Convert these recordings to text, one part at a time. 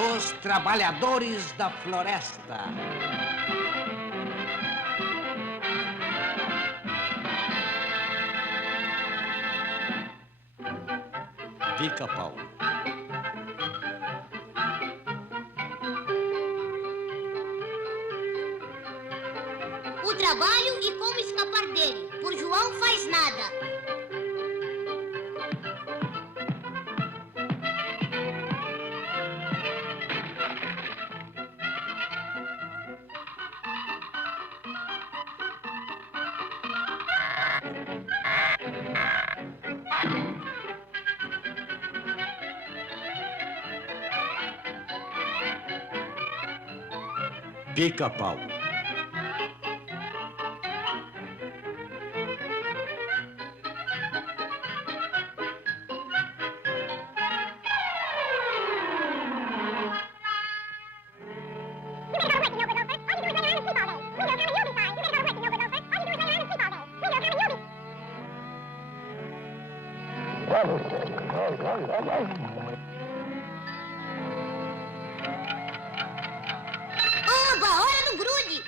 Os trabalhadores da floresta. Pica-pau. O trabalho e como escapar dele, por João Faz Nada. Pica-pau. Oba, hora do grude!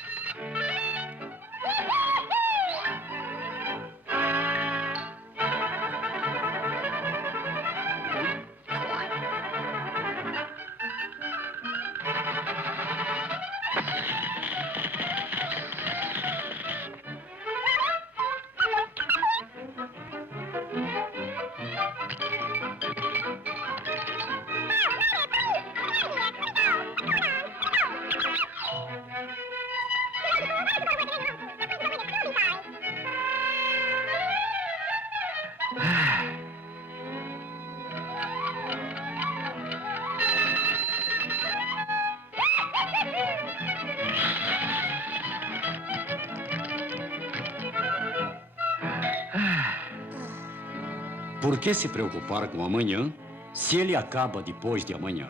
Por que se preocupar com amanhã se ele acaba depois de amanhã?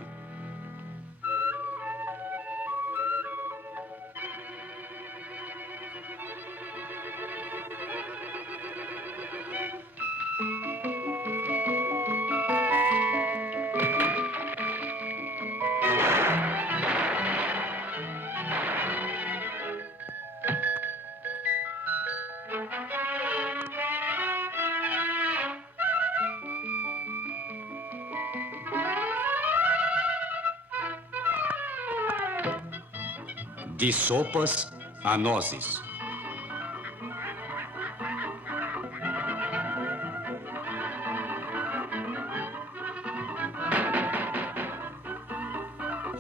De sopas a nozes.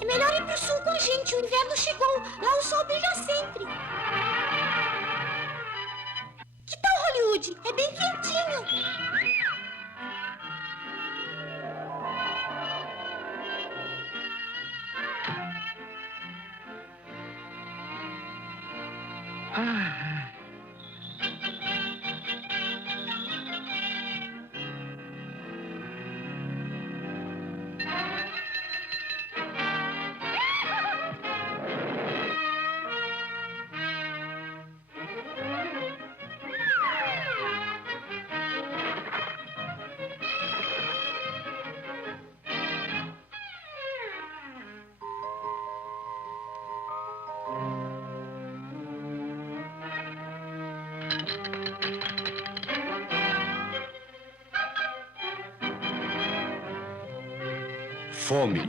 É melhor ir pro sul com a gente, o inverno chegou. Lá o sol brilha sempre. Que tal Hollywood? É bem quentinho. Fome.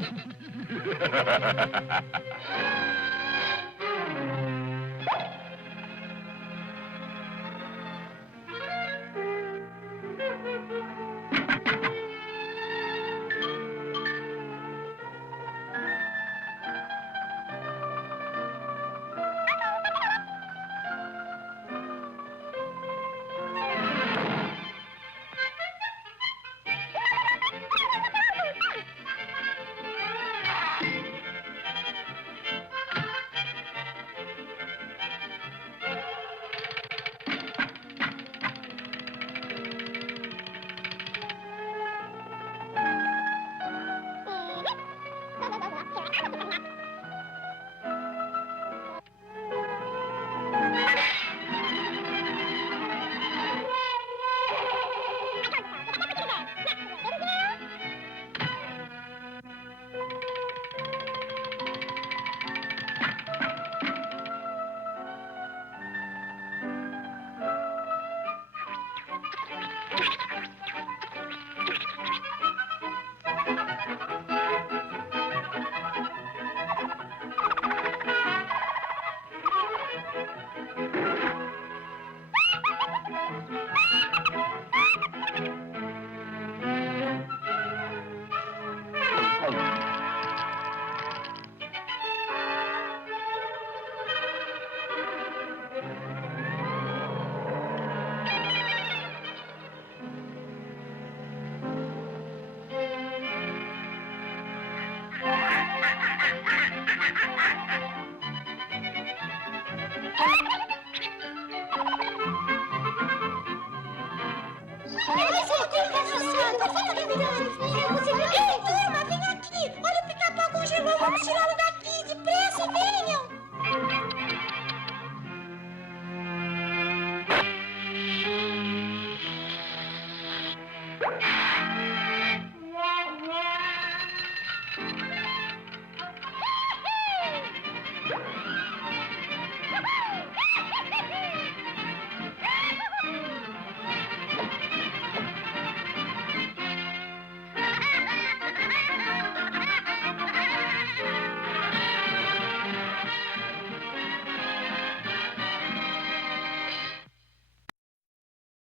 Ei, turma, vem aqui! Olha o pica-pau congelou! Vamos tirá-lo daqui! Depressa, venham!